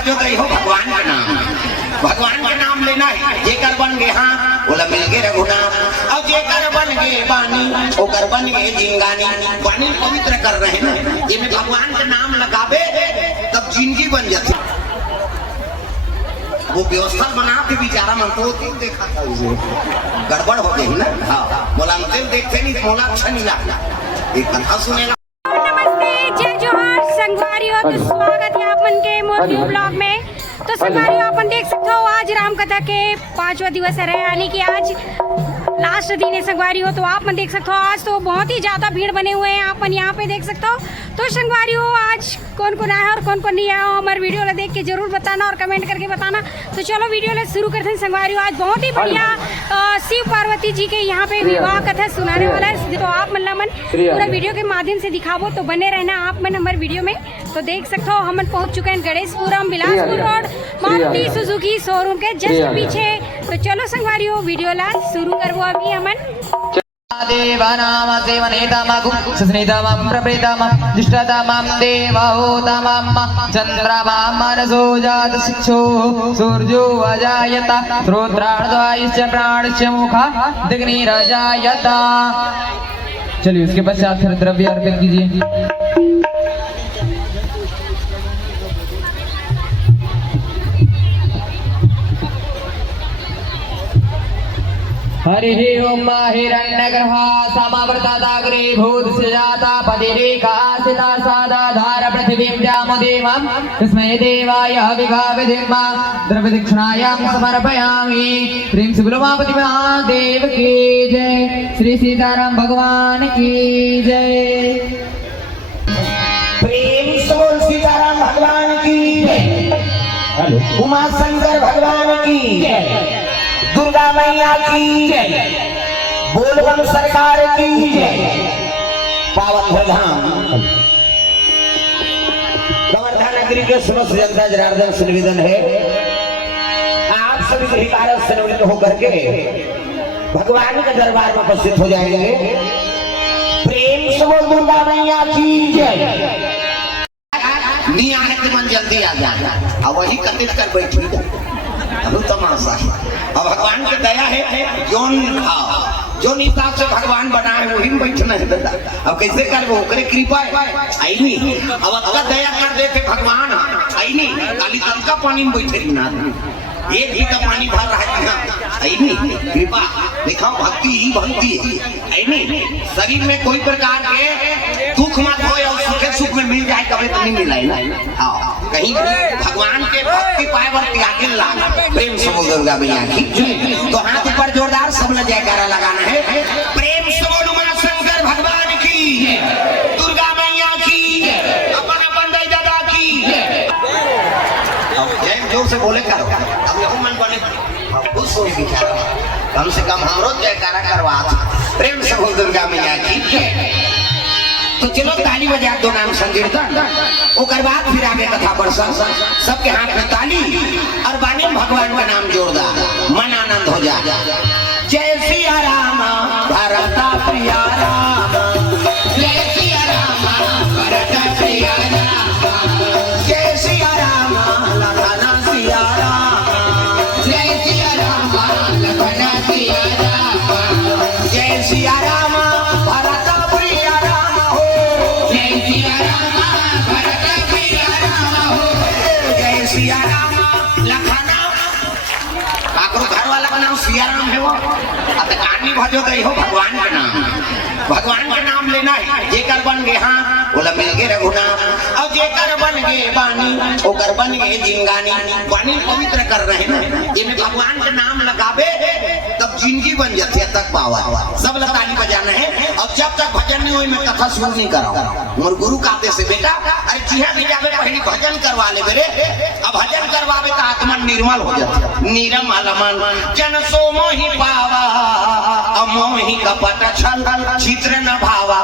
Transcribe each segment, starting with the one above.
भजो गई हो भगवान का नाम, भगवान का नाम लेना है। जेकर बन गए हाँ बोला मिल गए रघुनाम, और जेकर बन गए बानी ओकर बन गए जिंगानी। वाणी पवित्र कर रहे हैं ना, ये में भगवान का नाम लगावे तब जिंदगी बन जाती। वो व्यवस्था बना के बेचारा मन तो देखा था उसे गड़बड़ हो गई ना। हाँ बोला देखते नहीं बोला अच्छा नहीं लगा, एक कथा सुनेगा। नमस्ते, जय जोहार संगवारियों, तो स्वागत है आप मन के मोदी ब्लॉग में। तो संगवारियों अपन देख सकते हो आज राम कथा के 5वां दिवस है, यानी कि आज लास्ट दिन है संगवारियों। तो आप मन देख सकते हो आज तो बहुत ही ज़्यादा भीड़ बने हुए हैं, अपन यहाँ पे देख सकते हो। तो संगवारियों आज कौन कौन आया और कौन कौन नहीं आया हमारे वीडियो ला देख के जरूर बताना और कमेंट करके बताना। तो चलो वीडियो ला शुरू करते हैं संगवारियों। आज बहुत ही बढ़िया शिव पार्वती जी के यहाँ पे विवाह कथा सुनाने वाला है। तो आप मन पूरा वीडियो के माध्यम से दिखावो, तो बने रहना आप मन हमारे वीडियो में। तो देख सकते हो हम पहुँच चुके हैं Ganeshpuram Bilaspur road Maruti Suzuki showroom के जस्ट पीछे। तो चलो संगवारियों वीडियो ला शुरू करवो अभी हमन। देवानाम सेवनेतामगुं सस्नेतामं प्रप्रेतामं दिष्टातामं देवहोतामं चन्द्रमां मनसो जातशिक्षो सूर्यो अजायत श्रोत्रार्धवायुश्च प्राणश्च मुखा अग्निरजायत। चलिए उसके पश्चात फिर द्रव्य अर्पित कीजिए। हरि ओम हिरण्यगर्भा समावृतादाग्रे भूतस्य जाता पतिरेकासिता सादाधार पृथिवीं द्यामदेवं तस्मै देवाय हविघाविधिर्मा द्रव्यदक्षिणायां समर्पयामि। प्रेम से बोलो उमापति महादेव की जय, श्री सीताराम भगवान की जय। प्रेम से बोल सीताराम भगवान की जय, उमा शंकर भगवान की जय, दुर्गा मैया की जय, बोलबम सरकार की जय। पावन धाम गोवर्धन नगरी के समस्त जनता जनार्दन से निवेदन है आप सभी अधिकार से निवृत्त होकर के भगवान के दरबार में उपस्थित हो जाएंगे। प्रेम से बोल दुर्गा मैया की जय। नहीं आए तो मन जल्दी आ जाए, अब वही कथित कर बैठी तमाशा। अब भगवान की दया है, जो हिसाब से भगवान बनाए वही में बैठना है दादा। अब कैसे कर वो करे कृपा है आई नहीं। अब अक्का दया कर देते भगवान आई नहीं, काली तल का पानी में बैठे ना एक भी का पानी भर रहा है आई नहीं। कृपा दिखाओ, भक्ति ही भक्ति आई नहीं। शरीर में कोई प्रकार के दुख मत हो और सुखे सुख में मिल जाए कभी तो नहीं मिला है ना। हाँ कहीं भगवान के भक्ति पाए वर त्यागे लाग। प्रेम से बोल दुर्गा मैया की तो हाथ ऊपर जोरदार सब ने जयकारा लगाना है। प्रेम से बोल उमा शंकर भगवान की, दुर्गा मैया की, अपन अपन दादा की जय। जोर से बोले करो, अब यही मन बने खुश हो बेचारा, कम से कम हमरो जयकारा करवा। प्रेम से बोल दुर्गा मैया की। तो चलो ताली बजा दो नाम संकीर्तन, ओकर बाद फिर आगे कथा प्रसंग। सबके हाथ में ताली और बानी भगवान का नाम जोरदार, मन आनंद हो जा। जय सिया राम भरता प्रिया राम, जय सिया राम भरता प्रिया राम, जय सिया राम लखन सिया राम, जय सिया राम लखन सिया राम, जय सिया राम भरता प्रिया राम हो, जय सिया राम भरता प्रिया राम हो, जय सिया राम लखन। काकरो घर वाला का नाम सिया राम है वो, अब कहानी भजो गई हो भगवान का नाम, भगवान का नाम लेना है। जेकर बन गए हाँ बोला मिल गए रघुनाम, और जेकर बन गए बानी ओकर बन गए जिंगानी। वाणी पवित्र कर रहे हैं ना, ये में भगवान का नाम लगावे तब जिंदगी बन जाती है तक पावा। सब ताली बजाना है और जब तक भजन नहीं हुई मैं कथा शुरू नहीं कराऊं। मोर गुरु कहते से बेटा अरे जिहा भी जावे पहले भजन करवा ले मेरे, अब भजन करवावे तो आत्मा निर्मल हो जाती है। निर्मल मन जन सो मोहि पावा, अमोहि कपट छल चित्र न भावा।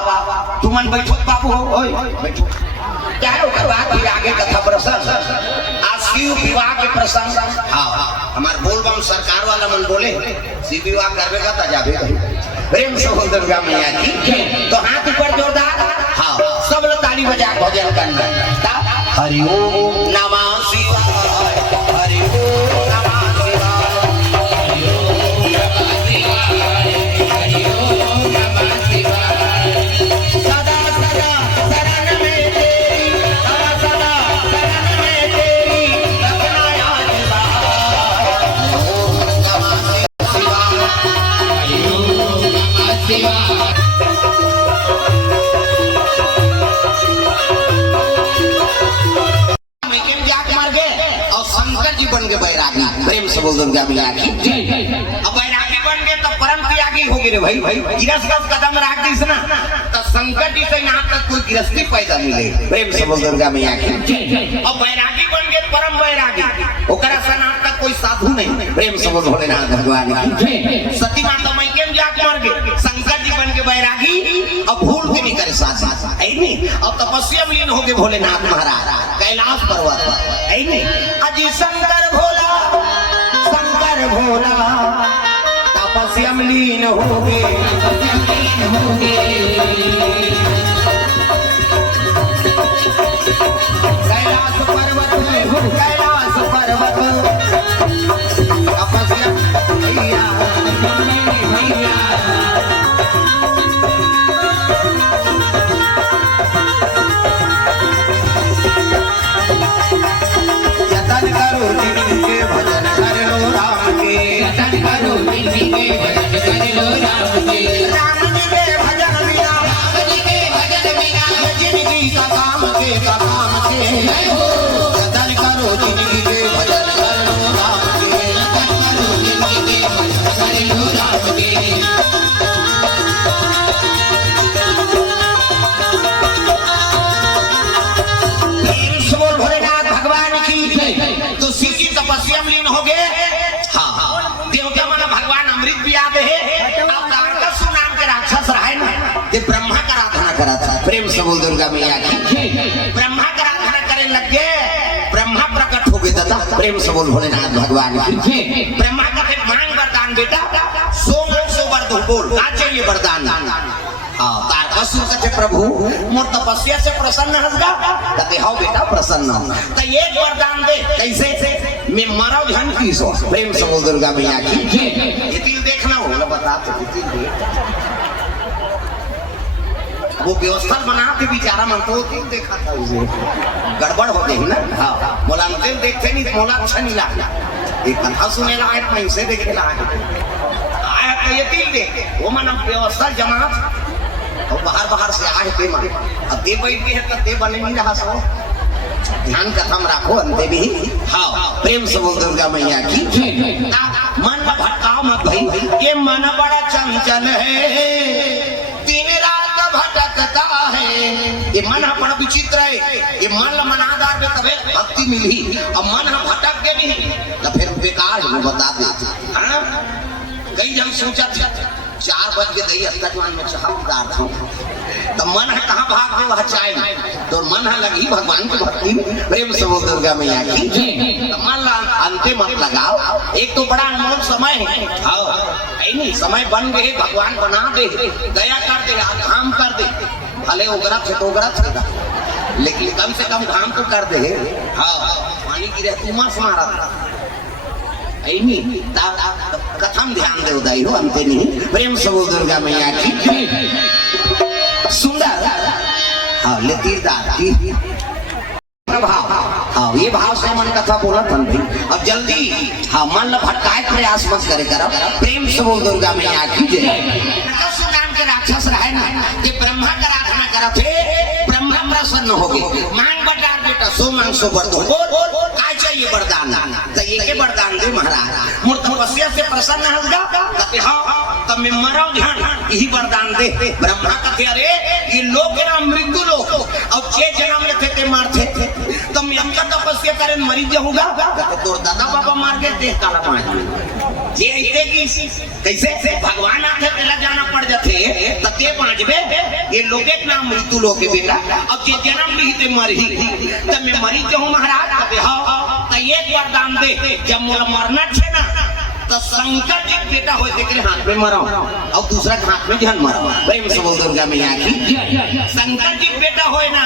तुमन बैठो बाबू हो, ओए बैठो क्या है ओकर बाद फिर आगे कथा प्रसंग। आज शिव विवाह के प्रसंग। हाँ हमारे बोलबम सरकार वाला मन बोले शिव विवाह करवे का जावे। प्रेम से बोल दुर्गा मैया की तो हाथ ऊपर जोरदार। हाँ सब लोग ताली बजा भजन करना। हरि ओम नमः शिवाय, हरि ओम नमः शिवाय, हरि ओम नमः शिवाय, हरि ओम नमः शिवाय। सदा सदा शरण में तेरी, सदा सदा शरण में तेरी, रखना याद सहाय। ओम नमः शिवाय, हरि ओम नमः शिवाय। शंकर जी बन के बैरागी, प्रेम से बोल दुर्गा मैया की। अब बैरागी बन गए तो परम त्यागी हो गए रे भाई। गिरस्थ का कदम रख दी ना तो शंकर जी से यहाँ तक कोई गिरस्ती पैदा मिले, प्रेम से बोल दुर्गा मैया की। अब बैरागी बन गए परम बैरागी, ओकरा से ना तक कोई साधु नहीं, प्रेम से बोल भोलेनाथ भगवान की। सती माता मैकेम जाके मर गए, शंकर जी बन के बैरागी, अब भूल के नहीं करे साथ साथ है नहीं। अब तपस्या में लीन हो गए भोलेनाथ महाराज कैलाश पर्वत पर है नहीं। अजी शंकर भोला तपस्या में लीन हो गए, कैलाश पर्वत में, कैलाश पर्वत तपस्या भैया जतन करो जिंदगी के भजन कर लो राम के, जतन करो जिंदगी के भजन कर लो राम के। राम जी के भजन बिना, राम जी के भजन बिना जिंदगी का काम के, जतन करो जिंदगी के भजन कर लो राम के, जतन करो जिंदगी के भजन कर लो राम के। भोलेनाथ भगवान की तो सीधी तपस्या में लीन हो गए। हाँ देवता माना भगवान अमृत भी आते हैं। अब तारकासुर नाम के राक्षस रहा है ना, ये ब्रह्मा का आराधना करा था, प्रेम से बोल दुर्गा मैया की। ब्रह्मा का आराधना करने लग गए, ब्रह्मा प्रकट हो गए दादा, प्रेम से बोल भोलेनाथ भगवान की। ब्रह्मा का मांग वरदान बेटा, सो वर दो बोल क्या चाहिए वरदान। तारकासुर कहते प्रभु मोर तपस्या से प्रसन्न हंसगा, कहते हाँ बेटा प्रसन्न तो एक वरदान दे। कैसे मैं मरा धन की सो, प्रेम से बोल दुर्गा मैया की। ये तिल देखना हो ना बता तो वो व्यवस्था बनाते बेचारा मन तो तिल देखा था, उसे गड़बड़ हो गई ना। हाँ मोला तिल देखते नहीं, मोला अच्छा नहीं लगा। एक कथा सुने ला मैं से देखे ला आया तो ये तिल देखे वो मन व्यवस्था जमा और बाहर से आए पे मान अब दे बैठ के है तो दे बने नहीं रहा सो ध्यान कथम राखो अंते भी। हाँ प्रेम से बोल दुर्गा मैया की। मन भटकाओ मत भाई, ये मन बड़ा चंचल है, दिन रात भटकता है। ये मन बड़ा विचित्र है, ये मन मनादार में तबे भक्ति मिली, अब मन भटक के नहीं तो फिर बेकार है। बता देते कई जब सोचा 4 बज के दही अस्पताल में चाह उतार था तो मन है कहाँ भाग गए वह चाय तो मन है लगी भगवान की भक्ति प्रेम से वो दुर्गा मैया की। तो मन अंते मत लगाओ, एक तो बड़ा अनमोल समय है। हाँ नहीं समय बन गए, भगवान बना दे, दया कर दे, काम कर दे, भले उगरा थे तो उगरा थे लेकिन कम से कम काम तो कर दे। हाँ पानी गिरे तू मत मारा कथम ध्यान दे उदाई हो अंते नहीं। प्रेम से बोल दुर्गा मैया की। सुंदर हाँ लेतीदार की भाव, हाँ ये भाव से मन कथा बोला तंत्री। अब जल्दी हाँ मन भटकाए प्रयास मत करे करो, प्रेम से बोल दुर्गा मैया की जय। नाम के राक्षस रहे ना कि ब्रह्मा का आराधना करा थे, ब्रह्मा प्रसन्न हो गए, मांग बटार बेटा सो मांग सो वर दो बोल काय चाहिए वरदान तो ये वरदान दे महाराज मोर तपस्या से प्रसन्न हंसगा कहते हाँ तब मैं मरो ध्यान यही वरदान दे। ब्रह्मा कहते अरे ये लोग ना मृत्यु लोग अब 6 जन्म लेते थे मारते थे तो मैं अंका तपस्या करें मरी जाऊंगा। तो दादा बाबा मार के देख काला पाँच ये कैसे भगवान आते तेरा जाना पड़ जाते तते पांचवे ये लोग एक नाम मृत्यु लोग के बेटा अब ये जन्म ली थे मरी तब मैं मरी जाऊं महाराज कहते हाँ तो एक वरदान दे जब मोला मरना छे ना तो शंकर जी के बेटा हो तेरे हाथ में मरो और दूसरा के हाथ में जहन मरो। प्रेम से बोल दुर्गा मैया की। शंकर जी के बेटा हो ना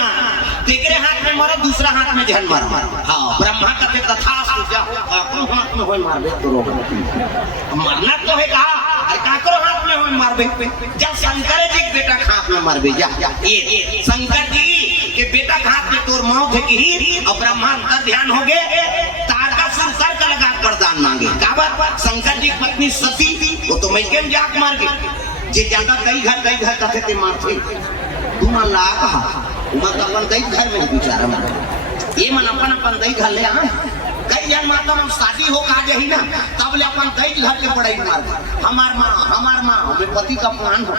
तेरे हाथ में मरो दूसरा हाथ में जहन मरो। हाँ ब्रह्मा का ते तथास्तु जा अपन हाथ में होय मारबे तो रोग मरना तो है कहा अरे काकरो हाथ में होय मारबे जब शंकर जी के बेटा के हाथ में मारबे जा ये शंकर जी के बेटा के हाथ में तोर मौत है की और ब्रह्मा का ध्यान हो गए तारकासुर सर का लगा वरदान मांगे का बात शंकर जी की पत्नी सती वो तो मैं केम जाक मार गई जे ज्यादा कई घर कथे ते मारथे तू ना लाग मत अपन कई घर में बेचारा ये मन अपन कई घर ले आ कई जन माता में शादी हो का जही ना तब ले अपन कई घर के पढ़ाई मार हमार माँ हमें पति का अपमान हो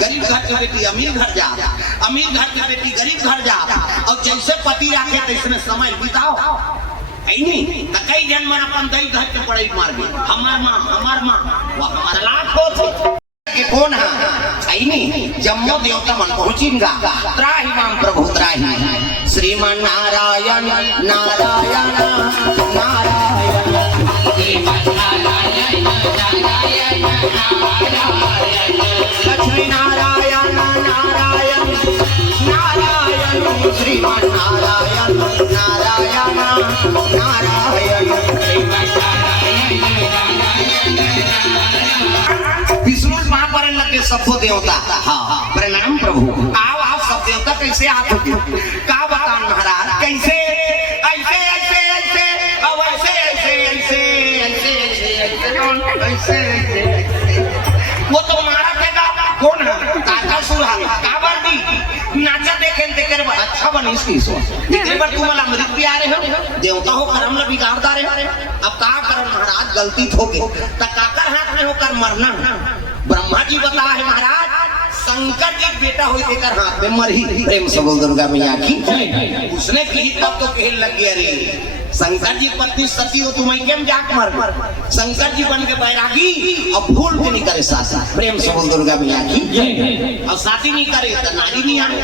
गरीब घर के बेटी अमीर घर जा अमीर घर के बेटी गरीब घर जा और जैसे पति रखे तैसे समय बिताओ नहीं कई जन मन अपन दई घर के पढ़ाई मार गई हमार माँ वो हमारा लाख हो के कौन है नहीं जम्मो देवता मन पहुंचेगा त्राहि माम प्रभु त्राहि श्रीमान नारायण नारायण नारायण श्रीमान नारायण नारायण नारायण लक्ष्मी नारायण नारायण नारायण श्रीमान नारायण नारायण नारायण श्रीमान विष्णु महापर लगे सबको देवता। हाँ प्रणाम प्रभु आओ सब देवता कैसे आप का बताओ महाराज कैसे ऐसे ऐसे ऐसे अब ऐसे ऐसे ऐसे ऐसे ऐसे ऐसे ऐसे वो तो मारा देगा कौन है तारकासुर का वर्दी नाचा देखें तेरे अच्छा बनी इसकी सो इतने बार तुम अमृत भी आ रहे हो देवता हो कर्म न बिगाड़ता रहे अब का कर महाराज गलती ठोके तकाकर हाथ में होकर मरना ब्रह्मा जी बता है महाराज शंकर जी बेटा हुई देकर हाथ में मरी प्रेम से बोल दुर्गा मैया की उसने कही तब तो कहने लग गया अरे शंकर जी पत्नी सती हो तुम्हें केम जाक मर शंकर जी बन के बैरागी और भूल भी नहीं करे शादी प्रेम से बोल दुर्गा मैया की और शादी नहीं करे तो नारी नहीं आए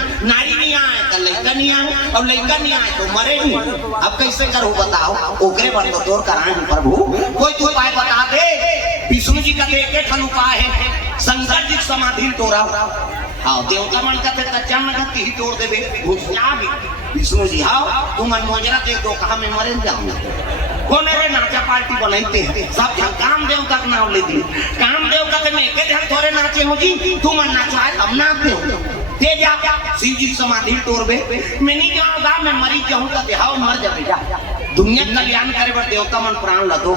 तो लड़का नहीं आए और लड़का नहीं आए तो मरे नहीं अब कैसे करूँ बताओ ओकरे पर तो तोड़ कराए प्रभु कोई तो उपाय बता दे विष्णु जी का एक उपाय है शंकर जी समाधि तोड़ा हाँ देवता मन का अचानक ही तोड़ देवे विष्णु जी हाँ तुम मोजरा देख दो कहा मैं मरे जाऊंगा कौन रे नाचा पार्टी बनाते हैं सब जन काम देव तक नाम ले दी काम देव का मैं के ध्यान थोड़े नाचे हो जी तुम नाचा है हम नाचते हो ते जा शिव जी समाधि तोड़बे मैं नहीं जाऊंगा मैं मरी जाऊंगा देहाव मर जाबे जा दुनिया कल्याण करे बर देवता मन प्राण ला दो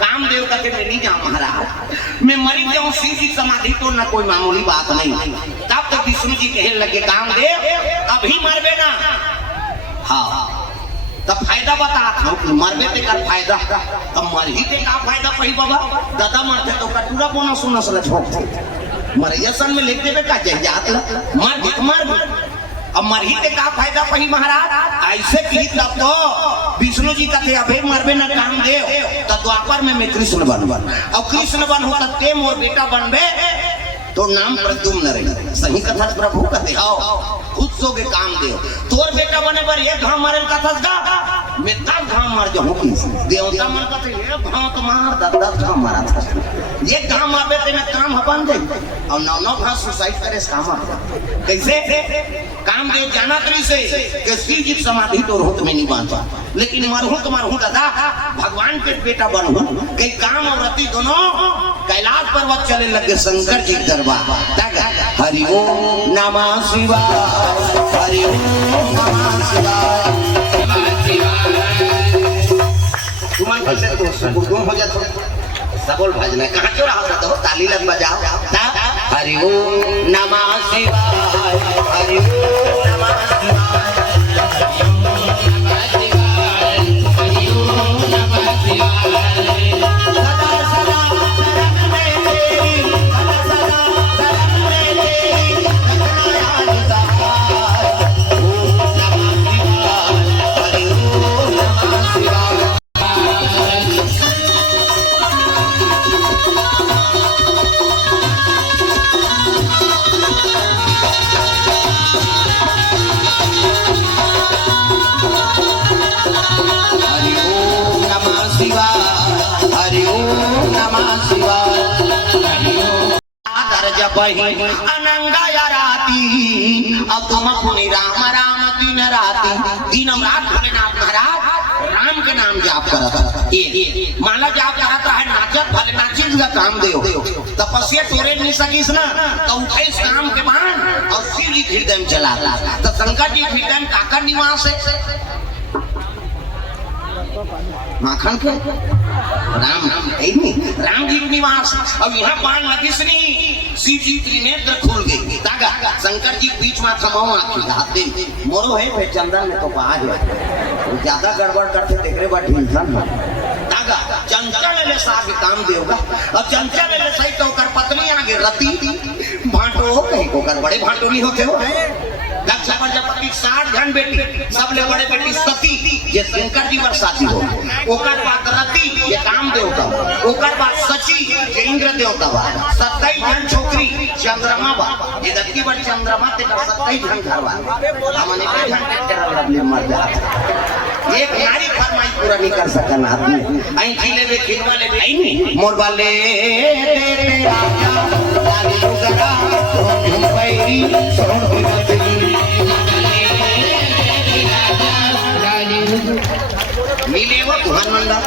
काम देव का मैं नहीं जाऊँ महाराज मैं मरी जाऊँ शिव जी समाधि तोड़ना कोई मामूली बात नहीं तब तो विष्णु जी कहने लगे काम देव अभी मरबे ना हाँ तब फायदा बता था मरबे ते का फायदा तब मर ही ते का फायदा पही बाबा दादा मरते तो कटूरा बोना सुना सला छोड़ मरैया सन में लिख देवे का जात मर अब मरही के का फायदा पही महाराज ऐसे की तब तो विष्णु जी का थे अबे मरबे न काम दे तब द्वापर में मैं कृष्ण बन और कृष्ण बन होता ते मोर बेटा बनबे तो नाम प्रद्युम्न रही सही कथा प्रभु कहते आओ खुद सोगे काम दे तोर बेटा बने पर ये घाम मारे कथा का मैं तब घाम मार जाऊं की देवता मन कहते ये घाम तो मार 10 घाम मारा था ये घाम मारबे ते मैं काम हपन दे और नौ घास सुसाइड करे काम कैसे काम दे जाना तरी से कि शिव जी समाधि तो रोत में नहीं बांधा लेकिन मरहूं दादा भगवान के बेटा बनूं कई काम और रति दोनों कैलाश पर्वत चले लगे शंकर जी दरबार हरि ओम नमः शिवाय हरि ओम नमः शिवाय तुम कैसे तो गुम हो जातो सबोल भजन कहां चोरा होता तो ताली लग बजाओ हरि ओम नमः शिवाय हरि ओम नमः शिवाय वही अनंगा या राती अब तुम अपनी राम राम दिन राती दिन रात भोलेनाथ महाराज राम के नाम जाप करत ये माला जाप करत है नाचत भले नाचिस का काम देओ तपस्या तोरे नहीं सकीस ना तो उठाइस काम के मान और फिर ही हृदय में चला तो शंकर जी हृदय में काकर निवास है माखन के राम राम जी निवास। अब यहाँ बाण लगिस नहीं शिव जी त्रिनेत्र खुल गई तागा शंकर जी बीच में थमाओ आखी हाथ दे मोरो है फिर चंदन में तो बाहर है ज्यादा गड़बड़ करते देख रहे बट इंसान तागा चंचल ले साग काम देगा अब चंचल ले सही तो कर पत्नी आगे रति भांटो हो कहीं को कर बड़े भांटो नहीं होते हो लक्षा प्रजापति 60 घन बेटी सब ले बड़े बेटी सती ये शंकर जी बरसाती हो ओकर बाद रति ये काम देवता ओकर बाद सची ये इंद्र देवता बा 27 घन छोकरी चंद्रमा बा ये दत्ती बड़ चंद्रमा ते 27 घन घर बा हमने पे घन तेरा लवली मर जा एक नारी फरमाई पूरा नहीं कर सकन आदमी आई खिले वे खिलवा ले आई नहीं मोर वाले तेरे राजा लाली उगरा तुम पैरी सोन बिरती मिले वो तुहान मंडा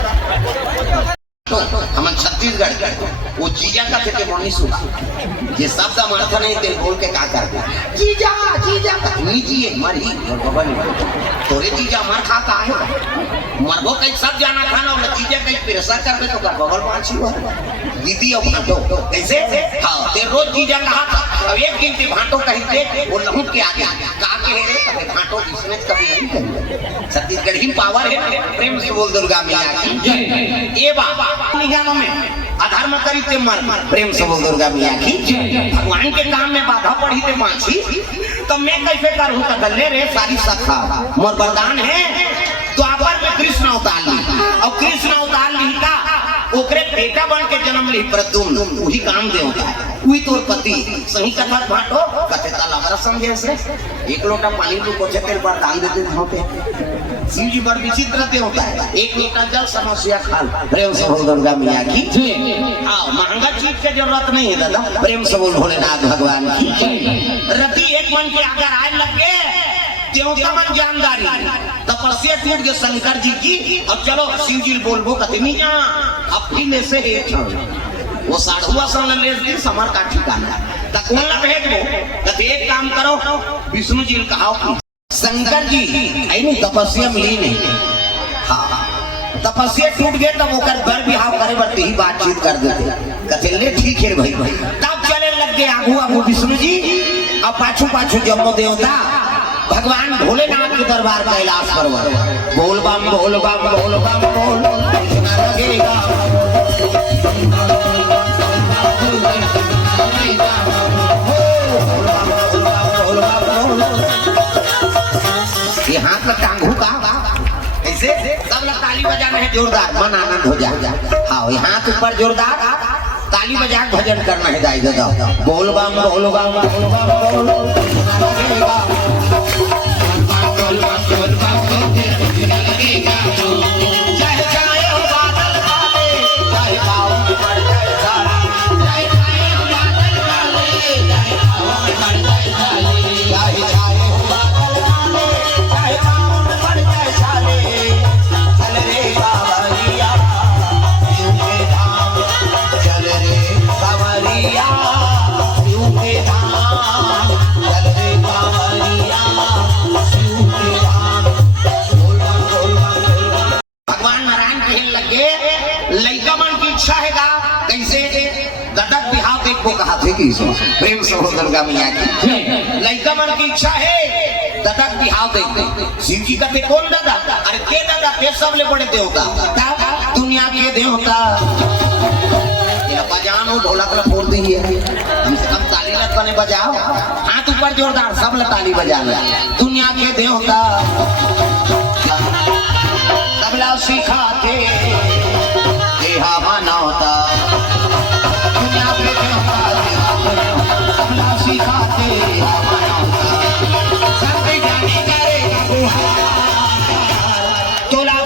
हम छत्तीसगढ़ वो जीजा का थे मोनी सुना ये शब्द हमारा नहीं तेल बोल के का कर दे जीजा जीजा नहीं जी मरी और बाबा नहीं तोरे जीजा मार खा का है मरबो कई सब जाना खाना और जीजा कई प्रेशर कर दे तो का बगल पांच हुआ दीदी अपना तो कैसे हां ते रोज जीजा कहा था अब एक दिन ते भांटो कहीं दे वो लहुट के आगे का के रे कभी भांटो इसने कभी नहीं करी छत्तीसगढ़ ही पावर है प्रेम से बोल दुर्गा मैया की ए बाबा निगाहों में अधर्म करी ते मर प्रेम से बोल दुर्गा मैया की भगवान के काम में बाधा पड़ी ते माछी तो मैं कैसे करूं तो ले रे सारी सखा मोर वरदान है द्वापर में कृष्ण अवतार ली और कृष्ण अवतार ली का ओकरे बेटा बन के जन्म ली प्रद्युम्न वही काम दे होता है वही तोर पति सही कथा भाटो कथे तलावरा समझे से एक लोटा पानी को कोचे तेल पर दान देते होते शिव जी बड़ विचित्र ते होता है एक लोटा जल समस्या खाल प्रेम से बोल दुर्गा मैया की हां महंगा चीज की जरूरत नहीं है दादा प्रेम से बोल भोलेनाथ भगवान की रति एक मन के अगर आए लगे देवता मन जानदारी तपस्या टूट गए शंकर जी की अब चलो शिव जी बोलबो कतनी जा अब भी में से एक वो साधुआ संग ले दी समर का ठिकाना त कौन ला भेज दो कते एक काम करो विष्णु जी ने कहा कि शंकर जी आई नहीं तपस्या मिली नहीं हां तपस्या टूट गए तब ओकर बर बिहाव करे बरती ही बातचीत कर देते कते ले ठीक है भाई तब चले लग गए आगू आगू विष्णु जी अब पाछू पाछू जम्मो देवता भगवान भोलेनाथ के दरबार कैलाश पर बोल बम बोल बम बोल बम बोल लगेगा ये हाथ में टांगू का ऐसे सब लोग ताली बजाना है जोरदार मन आनंद हो जाए हाँ ये हाथ ऊपर जोरदार ताली बजा भजन करना है दाई दादा बोल बम बोल बम बोल बम बोल प्रेम से हो दुर्गा मैया की लड़का मन की इच्छा है दादा बिहाव देते शिव जी का ते कौन दादा अरे के दादा ते सब ले बड़े देवता दुनिया के देवता ये बजानो ढोलक ला फोड़ दी है हम से कम ताली लग बने बजाओ हाथ ऊपर जोरदार सब ला ताली बजाना दुनिया के देवता तबला सिखाते देहा बनाता दुनिया के देवता सिखाते सब जाने करे तोला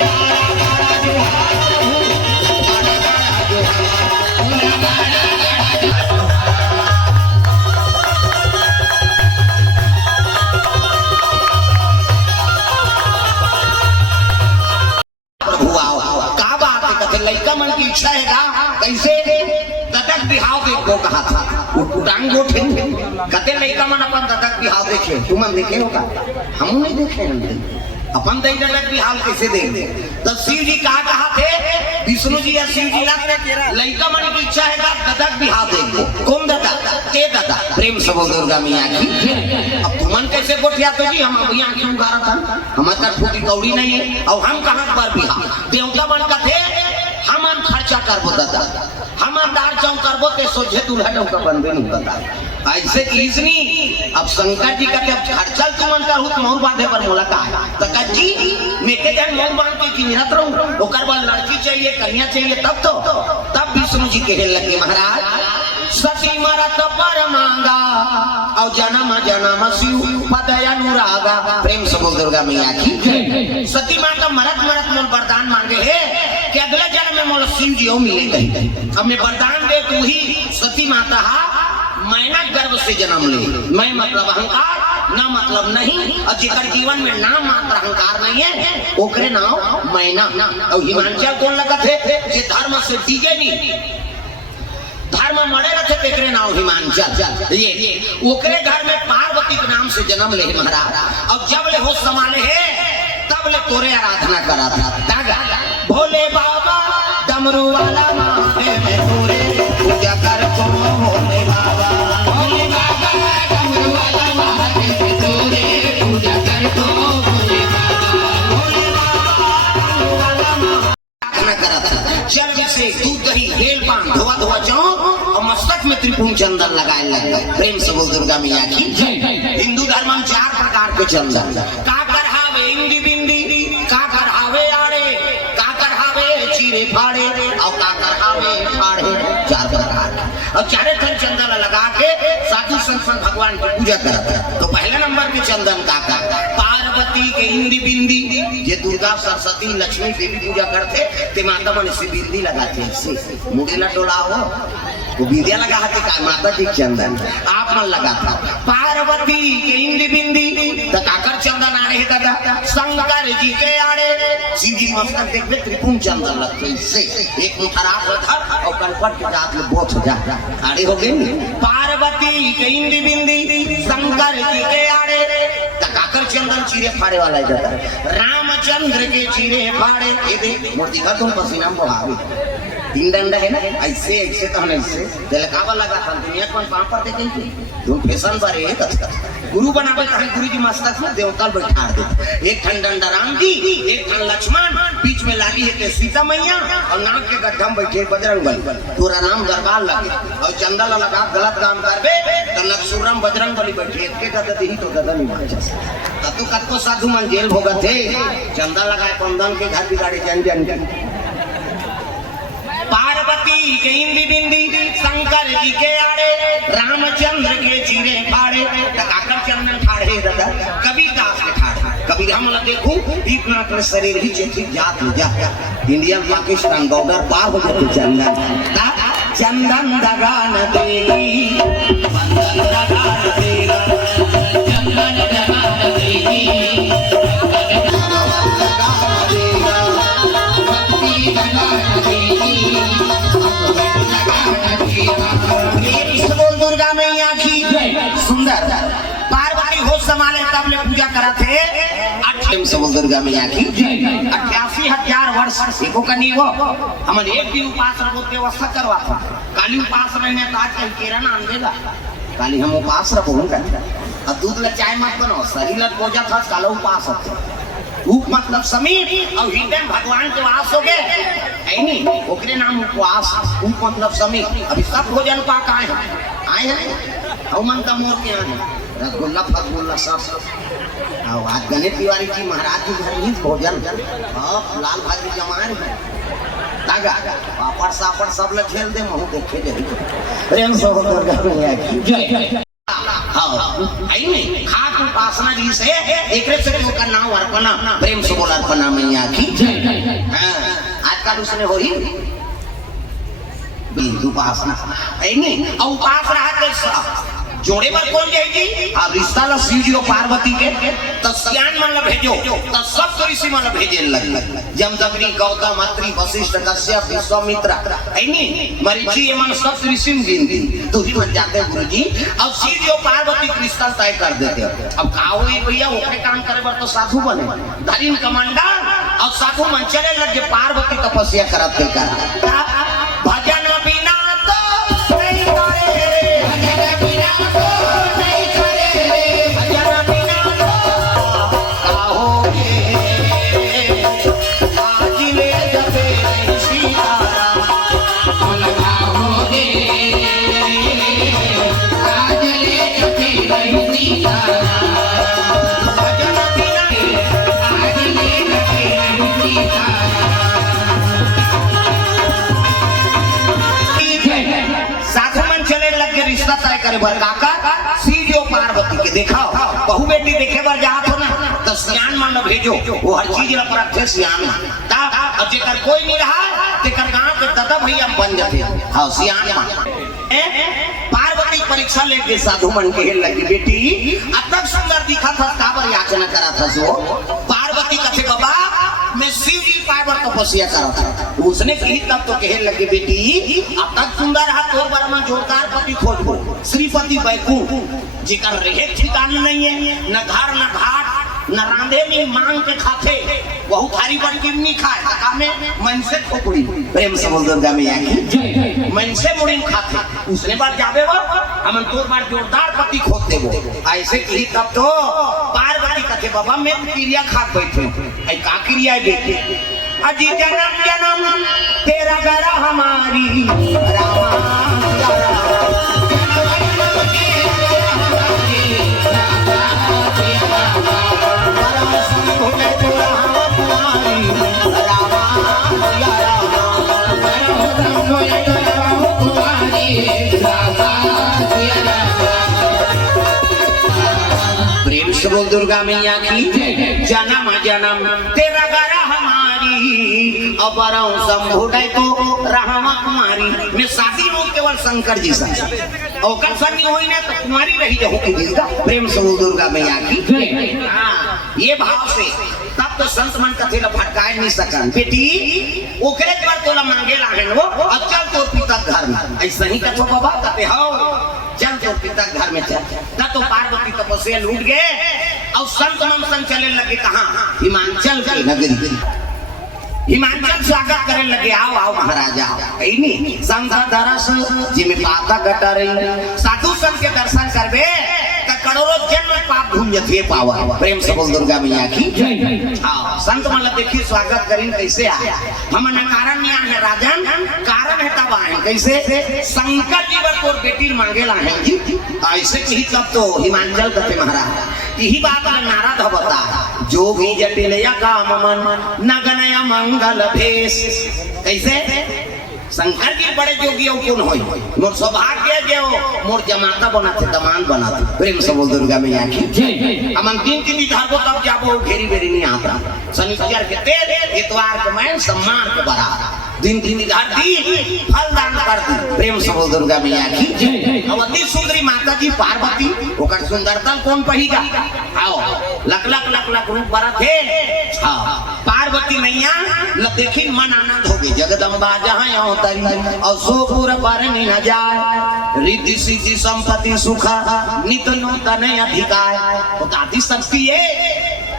ददक बिहाव देखो कहा था उटांग गोठे कते लइका मन अपन ददक बिहाव देखे तुमन देखे हो का हम नहीं देखे हैं अपन दई ददक बिहाव कैसे देख तो शिव जी कहा थे विष्णु जी या शिव जी लइका मन की इच्छा है ददक बिहाव देखो कौन ददक ए दादा प्रेम से बोल दुर्गा मैया की अब तुमन कैसे गोठिया तो जी हम अभी आंखें उगारा था हमारे फूटी कौड़ी नहीं है और हम कहां पर बिहाव देवता मन का थे हम खर्चा करबो दादा हम दार चौक करबो ते सोझे दूल्हा डौका बनबे नहीं दादा ऐसे कीजनी अब शंकर जी का जब खर्चल तुमन कर हुत मोर बांधे पर मोला का त कच्ची मेके जन मोर बांध के जीवित रहूं ओकर बाद लड़की चाहिए कन्या चाहिए तब विष्णु जी कहे लगे महाराज सती मरत पर मांगा और जन्म जन्म शिव पद अनुरागा प्रेम से बोल दुर्गा मैया की सती माता मरत मरत मोल वरदान मांगे है कि अगले जन्म में मोल शिव जी मिले कहीं अब मैं वरदान दे तू ही सती माता मैना गर्भ से जन्म ले मैं मतलब अहंकार ना मतलब नहीं और जेकर जीवन में नाम मात्र अहंकार नहीं है ओकरे नाम मैना और हिमांचल कौन लगत है जे धर्म से डीजे नहीं धर्म मरे रखे तेकरे नाम हिमांचल ये ओकरे घर में पार्वती के नाम से जन्म ले महाराज और जब ले हो संभाले है तब ले तोरे आराधना करा था दागा भोले बाबा डमरू वाला माथे में तोरे पूजा कर को भोले बाबा डमरू वाला माथे में तोरे पूजा कर को भोले बाबा चल से दूध दही हेल पान धोआ धोआ जाओ और मस्तक में त्रिपुण चंदन लगाए लग गए प्रेम से बोल दुर्गा मैया की हिंदू धर्म में 4 प्रकार के चंदन काकर हावे इंदी बिंदी काकर हावे आड़े काकर हावे चीरे फाड़े और काकर हावे फाड़े 4 प्रकार और चारे खंड चंदन लगा के साधु संत भगवान की पूजा करता तो पहले नंबर के चंदन काकर पार्वती के इंदी बिंदी ये दुर्गा सरस्वती लक्ष्मी देवी पूजा करते ते माता मन से बिंदी लगाते से मुड़ेला टोला हो वो विद्या लगा का माता जी चंदन आप मन लगा था पार्वती के इंदी बिंदी तो काकर चंदन आड़े है दादा शंकर जी के आड़े शिव जी मस्तक देखते त्रिपुण चंदन लगते इससे एक मुठरात धर और कनपट के जात में बोझ जा आड़े हो गए पार्वती के इंदी बिंदी शंकर जी के आड़े काकर चंदन चीरे फाड़े वाला है दादा रामचंद्र के चीरे फाड़े ये देख मूर्ति का तुम पसीना बहावे 3 डंडा है ना ऐसे ऐसे तो हम ऐसे दिलकावा लगा था दुनिया को पांव पर देखें तुम फैशन पर है गुरु बनावे कहीं गुरु जी मस्तक में देवता बैठा दे एक ठन डंडा राम जी एक ठन लक्ष्मण बीच में लागी है सीता मैया और नाक के गड्ढा में बैठे बजरंगबली तोरा नाम दरबार लगे और चंदन लगा गलत काम करबे तो नक्सुरम बजरंगबली बैठे के गदा दी तो गदा नहीं मार तू कतो साधु मन जेल भोगत है चंदा लगाए कंदन के घर बिगाड़े जन पार्वती के इंदी बिंदी शंकर जी के आड़े रामचंद्र के चीरे फाड़े काकर चंदन फाड़े दादा कभी दास ने फाड़ा कभी हम देखूं इतना अपने शरीर ही चेती जात जा इंडियन पाकिस्तान बॉर्डर पार हो जाते चंदन दगा न देगी चंदन दगा न देगा चंदन दगा न देगी दुर्गा मैया की सुंदर पार्वती हो संभाले तब ले पूजा करा थे 88 दुर्गा मैया की 88,000 वर्ष देखो कनी वो हम एक भी उपास रखो व्यवस्था करवा था काली उपास रहने तो आज कल केरन आन देगा काली हम उपास रखो और दूध ले चाय मत बनो शरीर लग पूजा था काला उपास होता उप मतलब समीप और हिंदन भगवान के वास हो गए है नहीं ओकरे नाम उपवास उप मतलब समीप अभी सब भोजन पा का आए हैं हनुमान का मोर के आए रसगुल्ला फसगुल्ला सब और आज गणेश तिवारी जी महाराज जी घर ही भोजन लाल भाजी जमाए तागा पापड़ सापड़ सब ले खेल दे महू देखे दे प्रेम से दुर्गा मैया की खाक उपासना जी से एक से का नाम अर्पणा प्रेम से बोला अर्पणा मैया की आजकल उसने हो ही उपासना उपास रहा जोड़े पर कौन जाएगी अब रिश्ता ला शिव जी और पार्वती के तो सियान मान ला भेजो तो सब ऋषि मान ला भेजे लग जमदग्नि गौतम अत्रि वशिष्ठ कश्यप विश्वामित्र ऐनी मरीचि ये मान सब ऋषि गिनती तो ही बन जाते हैं गुरुजी अब शिव जी और पार्वती का रिश्ता तय कर देते अब का हुई भैया ओकरे काम करे बर तो साधु बने धरिन कमांडर और साधु मन चले लगे पार्वती तपस्या करते कर भजन बिना तो नहीं करे भजन बिना तो नहीं करे भजन बिना तो काहोगे आज ले जबे सीताराम लगाओगे आज ले जबे सीताराम भजन बिना आज ले जबे साधु मन चले लग के रिश्ता तय करे बर काका सीधे पार्वती के देखा बहु बेटी देखे बर जात हो ना तो सियान मान भेजो वो हर चीज ला पर रखे सियान ता अब जेकर कोई नहीं रहा तेकर गांव के दादा भैया बन जाते हां सियान मान पार्वती परीक्षा लेके साधु मन के लगी बेटी अब तक सुंदर दिखा था काबर याचना करा था जो पार्वती कथे बाबा मैं शिव जी पावर तपस्या करा था उसने कही तब तो कहे लगे बेटी अब तक सुंदर हाथ तोर बार में जोरदार पति खोजबो श्रीपति बैकुंठ जिकर रहे ठिकाना नहीं है न घर न घाट न रांधे में मांग के खाते बहु थारी बड़ी गिमनी खाए तका में मन से खोपड़ी प्रेम से बोल दुर्गा मैया की मन से मुड़ी खाते उसने बार जावे वो हम तोर बार जोरदार पति खोज देबो ऐसे कही तब तो पार्वती कथे बाबा मैं क्रिया खा बैठे ऐ का क्रिया है बेटी अजी जन्म जन्म तेरा गरा हमारी रामा प्रेम से बोल दुर्गा मैया की जन्म जन्म तेरा गरा हमारी अबरौ संभोडै तो रहमा कुमारी मैं शादी हो केवल शंकर जी से ओकर संग होई ना तो कुमारी रही रहू की जिसका प्रेम से बोल दुर्गा मैया की हां ये भाव से तब तो संत मन कथे ला फटकाए नहीं सकन बेटी ओकरे पर तोला मांगे लाहन वो अचल तोर पिता घर में ऐसा ही कथो बाबा कथे हो चल तो पिता घर में चल ना तो पार्वती तपस्या लूट गए और संत मन चले लगे कहाँ हिमाचल की नगरी हिमाचल स्वागत करे लगे आओ आओ महाराजा नहीं संत दरस जिमे पाता गटा रही साधु संत के दर्शन करबे करोड़ों जन्म पाप धूम जथे पावा प्रेम से बोल दुर्गा मैया की हां संत मन देखी स्वागत करीन कैसे आया हम न कारण में आए राजन कारण है तब आए कैसे शंकर जी वर तोर बेटी मांगे ला है जी ऐसे कही तब तो हिमाचल कथे महाराज यही बात नारद बता जोगी जटिल या काम मन नगनय मंगल भेष कैसे शंकर जी बड़े जोगी कौन होई मोर सौभाग्य जो मोर जमाता बनाते दमान बनाते प्रेम से बोल दुर्गा मैया की अमन तीन धागो तब जाबो घेरी बेरी नहीं आता शनिवार के तेल इतवार के मैं सम्मान के बरा दिन धार दी फल दान कर दी प्रेम से बोल दुर्गा मैया की अवती सुंदरी माता जी पार्वती ओकर सुंदरता कौन पहिगा आओ लख लख लख लख रूप बरा थे हां पार्वती मैया ल देखी मन आनंद हो गई जगदम्बा जहां अवतरी और सोपुर पर न जाए रिद्धि सिद्धि संपत्ति सुख नित नूतन अधिकार तो दादी शक्ति है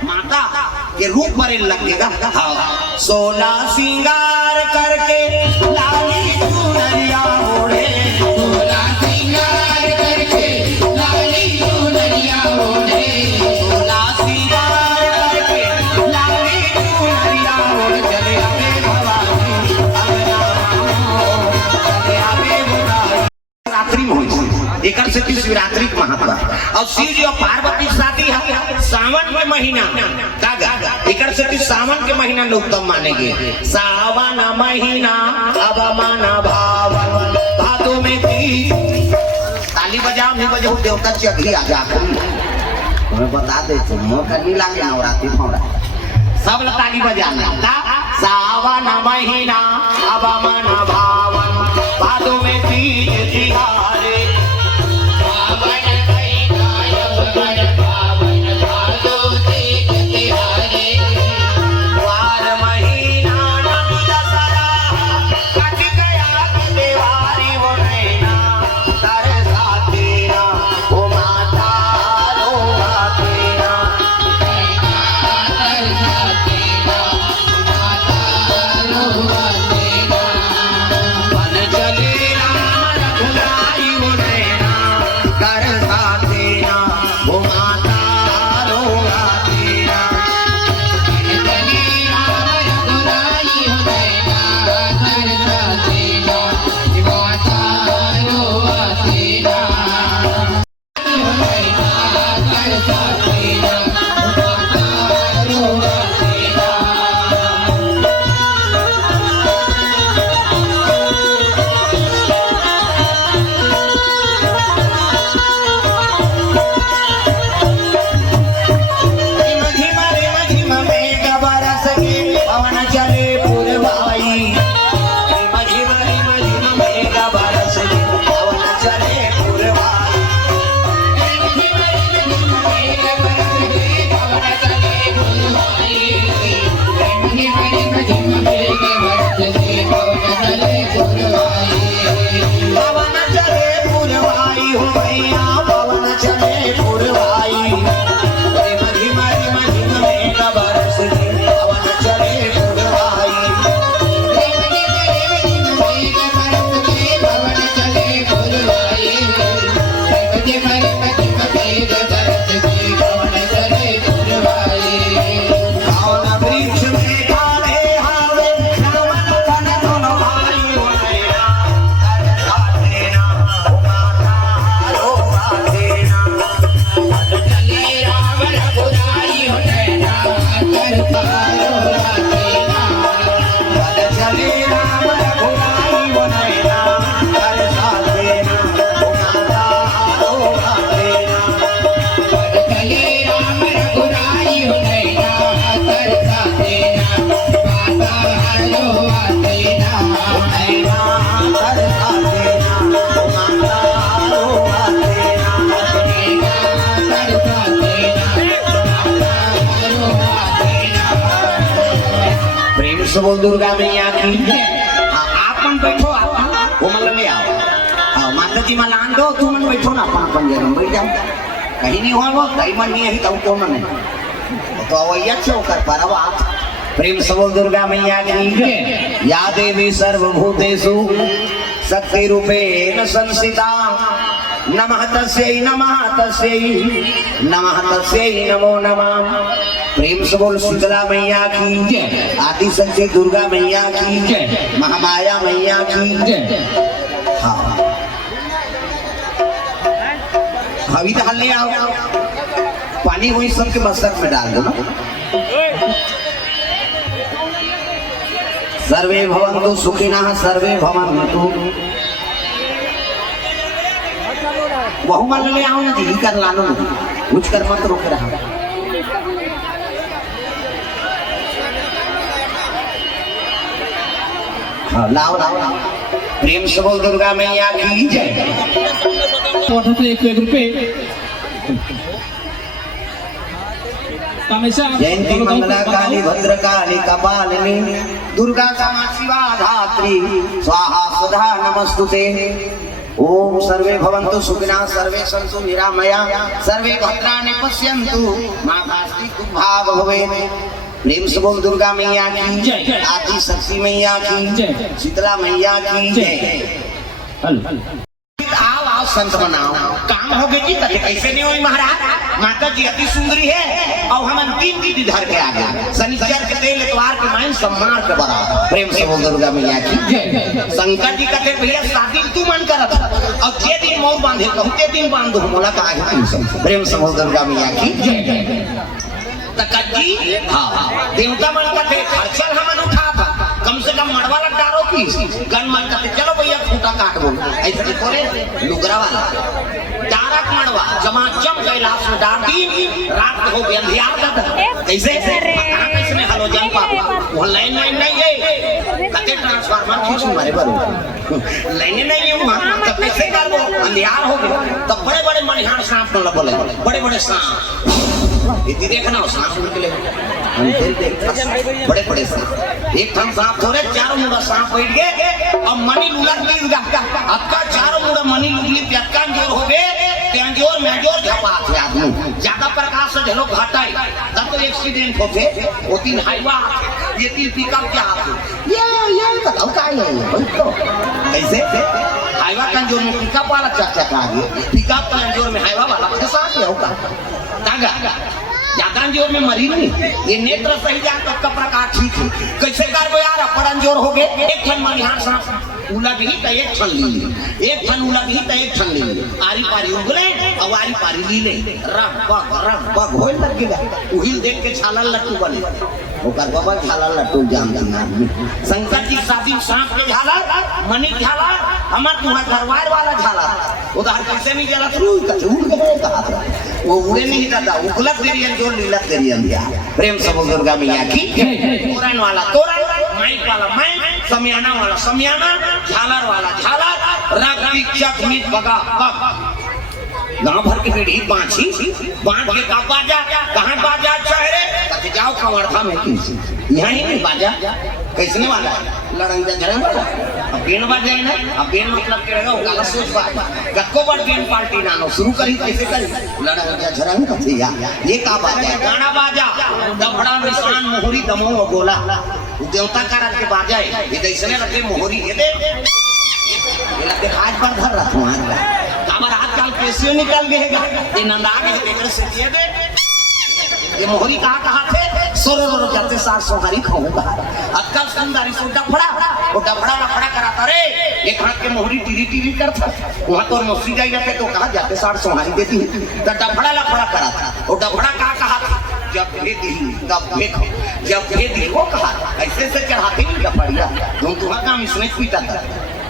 माता के रूप पर लगेगा हाँ 16 सिंगार करके लाली चुनरिया ओढ़े 16 सिंगार करके लाली चुनरिया ओढ़े 16 सिंगार करके लाली चुनरिया ओढ़े चले आवे भवानी आवे भवानी रात्रि में होई एकर से शिवरात्रि के महत्व और शिव जी और पार्वती शादी है सावन के महीना दागा एकर से सावन के महीना लोग उत्तम मानेंगे सावन महीना अब माना भावन भादों में ताली बजाओ नहीं बजाओ देवता चघी आ जा हमें बता दे तुम मौका नहीं लागे नवरात्रि फौड़ा सब लोग ताली बजाना सावन महीना अब माना भावन भादों में तीज तिहारे दुर्गा मैया की हाँ आप मन बैठो आप वो मन ले आओ हाँ माता जी मन आन दो तू मन बैठो ना अपन अपन जगह बैठ जाओ कहीं नहीं हो वो कहीं मन नहीं है तो कौन मन है तो अवैया से होकर परव आप प्रेम से बोल दुर्गा मैया की या देवी सर्वभूतेषु शक्ति रूपेण संस्थिता नमः तस्यै नमो नमः प्रेम से बोल शीतला मैया की आदि शक्ति दुर्गा मैया की महामाया मैया की हाँ अभी तो हल ले आओ पानी वही सबके मस्तक में डाल दो ना सर्वे भवन्तु सुखिनः सर्वे भवन्तु वहु मन ले आओ ना जी कर लानो कुछ कर मत रोक रहा हाँ लाओ लाओ लाओ प्रेम से बोल दुर्गा मैया की जय जयंती मंगला काली भद्र काली कपालिनी दुर्गा क्षमा शिवा धात्री स्वाहा सुधा नमस्तुते ओम सर्वे भवन्तु सुखिनः सर्वे सन्तु निरामया सर्वे भद्राणि पश्यन्तु मा कश्चित् दुर्भाग् भवेत् प्रेम से बोल दुर्गा मैया की आदि शक्ति मैया की शीतला मैया की जय आओ आओ संत बनाओ काम हो गई जी तले कैसे नहीं हुई महाराज माता जी अति सुंदरी है और हम अंतिम की धर के आ गए शनिचर के तेल इतवार के माइन सम्मान के बड़ा प्रेम से बोल दुर्गा मैया की शंकर जी कहते भैया शादी तू मन करत और जे दिन मोर बांधे कहते दिन बांधो मोला का है प्रेम से बोल दुर्गा मैया की तकजी हां देवता मन कहते खर्चल हमन उठा था कम से कम मड़वा लग डारो की गन मन कहते चलो भैया खूंटा काट दो ऐसे कोरे लुगरा वाला डारक मड़वा जमा जम कैलाश में डाल दी रात हो गई अंधियार कर कैसे कहां कैसे में हेलोजन पापा वो लाइन नहीं है कहते ट्रांसफार्मर खींच मारे बरो लाइन नहीं है वहां तब कैसे कर वो अंधियार हो गए तब बड़े बड़े मणिहार सांप न बोले बड़े बड़े सांप इतनी देखना सांप निकले बड़े बड़े सांप एक थम सांप थोड़े चारों मुड़ा सांप बैठ गए और मनी लुलक ली आपका चारों मुड़ा मनी लुगली प्याका जोर हो गए जोर में जोर झपा थे आदमी ज्यादा प्रकाश से झलो घटाई तब तो एक्सीडेंट होते वो तीन हाईवा ये तीन पिकअप क्या आते ये बताओ क्या है तो कैसे हाईवा का जोर में पिकअप वाला चक्का आ गया पिकअप का जोर में हाईवा वाला फंसा गया होगा तागा ज्यादा जोर में मरी नहीं ये नेत्र सही जा तब का प्रकार ठीक है कैसे कर गो यार अपरन जोर हो गए एक ठन मनिहार सांप उला भी तो एक ठन ली एक ठन उला भी तो एक ठन ली आरी पारी उगले और आरी पारी ली ले रब बग होय लग गया उहिल देख के छाला लट्टू बने ओकर बाबा छाला लट्टू जाम आदमी शंकर जी शादी सांप के झाला मनी झाला हमर तुम्हारा घरवार वाला झाला उधर कैसे नहीं जला थ्रू कछु उड़ गए कहा वो उड़े नहीं दादा उगलत देरियन जो लीलत देरियन दिया प्रेम से बोल दुर्गा मैया की तोरण वाला तोरण माइक वाला माइक समियाना वाला समियाना झालर वाला झालर रग पिचक मीट बगा बग गांव भर की पीढ़ी बांची बांध के का बाजा कहां बाजा चढ़े कते जाओ कवर्धा में की यहां ही नहीं बाजा कैसने वाला लड़ंगा जरा वाला अब बेन बाजे ना अब बेन मतलब करेगा उनका सोच बात गक्को बड़ बेन पार्टी नानो शुरू करी कैसे करी लड़ंगा जरा कथे या ये का बाजा है गाना बाजा दफड़ा निशान मोहरी दमो गोला देवता का के बाजा है ये कैसने रखे मोहरी ये दे ये लगे आज पर धर रहा तुम्हारा काबर आजकल पैसे निकल गएगा ये नंदा के देखने से दिए दे ये मोहरी कहा थे सोरो जाते सार सोहारी खाऊंगा आजकल सुंदरी सो डफड़ा वो डफड़ा लफड़ा कराता रे एक हाथ के मोहरी टीरी करता वहां तो मौसी जाई जाते तो कहा जाते सार सोहारी देती तो डफड़ा लफड़ा कराता वो डफड़ा कहा था जब भेदी तब देखो जब भेदी वो कहा ऐसे से चढ़ाते नहीं डफड़िया तुम तुम्हारा काम इसमें पीटा था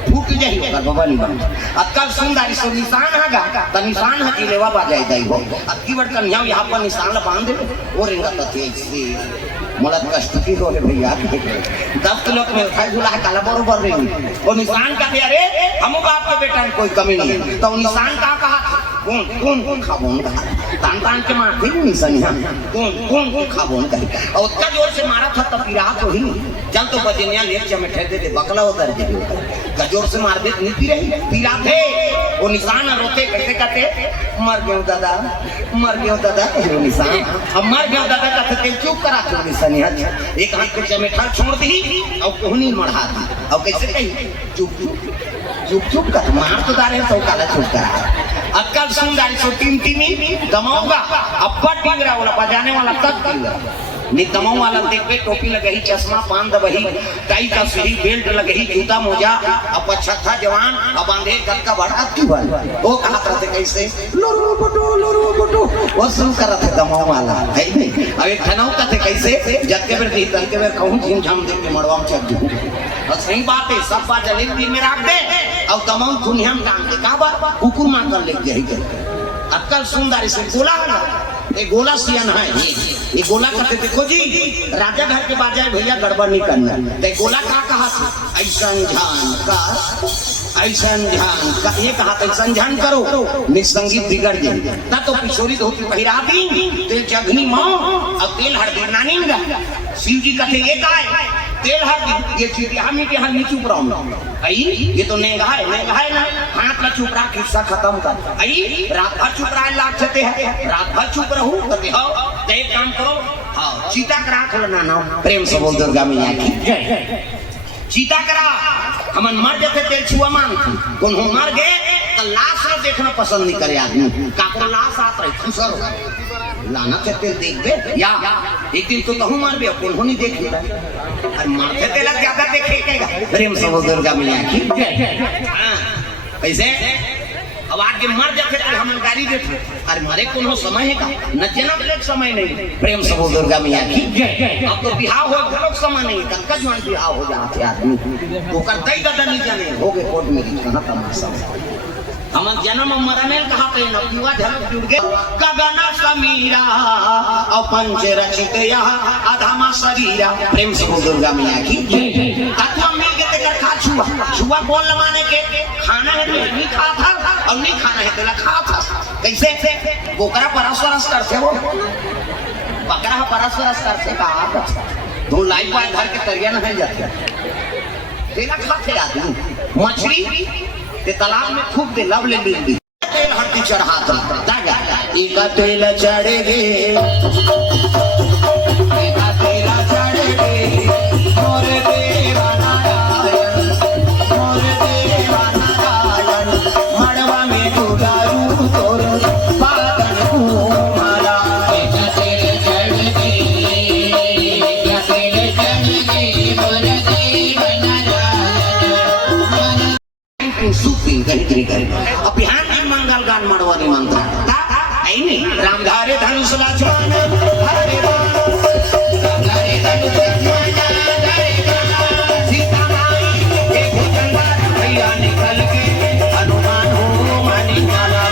फूट जाई होगा बाबा नहीं बन अक्कल सुंदरी सो निशान हैगा त निशान है कि लेवा बाजाई दई हो अक्की बड़ कन्या यहां पर निशान ल बांध दे और रिंगा तथे से मोला कष्ट की हो रे भैया 10 किलो में खाई गुला काला बरोबर रही वो निशान का दे अरे हम बाप के बेटा कोई कमी नहीं तो निशान का कहा कौन खाबोन का तान के मार फिर नहीं सनिया कौन खाबोन का और उतना जोर से मारा था तब पिरात हो ही चल तो बजनिया ले चमटे दे बकला उतर दे जोर से मार दे नीति रही पिरात है वो निशान रोते कैसे कहते मर गयो दादा वो निशान अब मर गयो दादा कहते चुप करा तो निशानिया एक हाथ पे चमेठा छोड़ दी और कोहनी मढ़ा दी और कैसे कही चुप कर मार तो दारे तो काला चुप करा अक्कल सुन दारी सो टीमी दमाऊंगा अब्बा टिंगरा वाला बजाने वाला तक टिंगरा नहीं दमाऊ वाला देख पे टोपी लगही चश्मा पान दबही टाई का सही बेल्ट लगही जूता मोजा अब अच्छा था जवान अब बांधे गल का बड़ा की बल वो कहा करते कैसे लोरू बटो वो शुरू कर रहे थे दमाऊ वाला है नहीं अब एक खनाऊ कहते कैसे जग के बेर दी तल के बेर कहूं झिम झम देख के मड़वा में चल जू और सही बात है सब बात जलेबी में रख दे और दमाऊ दुनिया में डाल दे का बात कुकुर मार कर ले जाई अक्कल सुंदर से गोला ये गोला सियान है ये गोला कहते देखो जी राजा घर के बाजाए भैया गड़बड़ नहीं करना तो गोला कहा था ऐसा ध्यान ये कहा था ऐसा ध्यान करो निसंगीत बिगड़ जाए ना तो किशोरी धोती पहिरा दी तेल चघनी माँ अब तेल हर नानी शिव जी कहते ये का है तेल हर ये चीज हमें के हाल चुप रहा हूँ आई ये तो नेगा है ना हाथ में चुप रहा किस्सा खत्म कर आई रात भर चुप रहा लाग सकते हैं रात भर चुप रहूं करते हो तो एक काम करो हाँ चीता करा खोलना ना प्रेम से बोल दुर्गा मैया की चीता करा हमन मर जाते तेल छुआ मान कौन हो मर गए तो लाश देखना पसंद नहीं करे आदमी का लाश आता है खुशर लाना चाहते देख दे या एक दिन तो कहूँ मार भी कौन नहीं देख अरे मारते तेला ज्यादा देखेगा प्रेम से बोल दुर्गा मैया की कैसे अब आगे मर जाते थे हम गाड़ी देते अरे मरे कौन हो समय है का न जनक लेक समय नहीं प्रेम से बोल दुर्गा मैया की अब तो बिहार हो लोग समय नहीं कनका जवान बिहार हो जाते आदमी तो करते ही दादा नहीं जाने हो गए कोर्ट में दिखाना तमाशा हम जन्म मरने कहा पे न युवा झलक जुड़ गए गगन समीरा और पंच रचित यहाँ अधमा शरीरा प्रेम से दुर्गा मैया की तत्व मिल के तेकर खा छुआ बोल लमाने के खाना है नहीं खा था और नहीं खाना है तेरा खा था कैसे बोकरा परस्वरस करते हो बकरा परस्वरस करते कहा तो लाइफ बाय घर के तरिया नहीं जाते तेरा खाते आदमी मछली ते तालाब में खूब दे लव ले ली तेल हड्डी चढ़ा दागा एक तेल चढ़ेगे एक तेल चढ़ेगे मोर देवा नारायण मड़वा में डुगारू तोर बादन कुमारा एक तेल चढ़ेगे एक तेल चढ़ेगे मोर देवा अब बिहान में मंगल गान मड़वानी मंत्र राम धारे धनुष लक्ष्मण हरे सीता माई एक भुजंगार भैया निकल के हनुमान हो मानी माला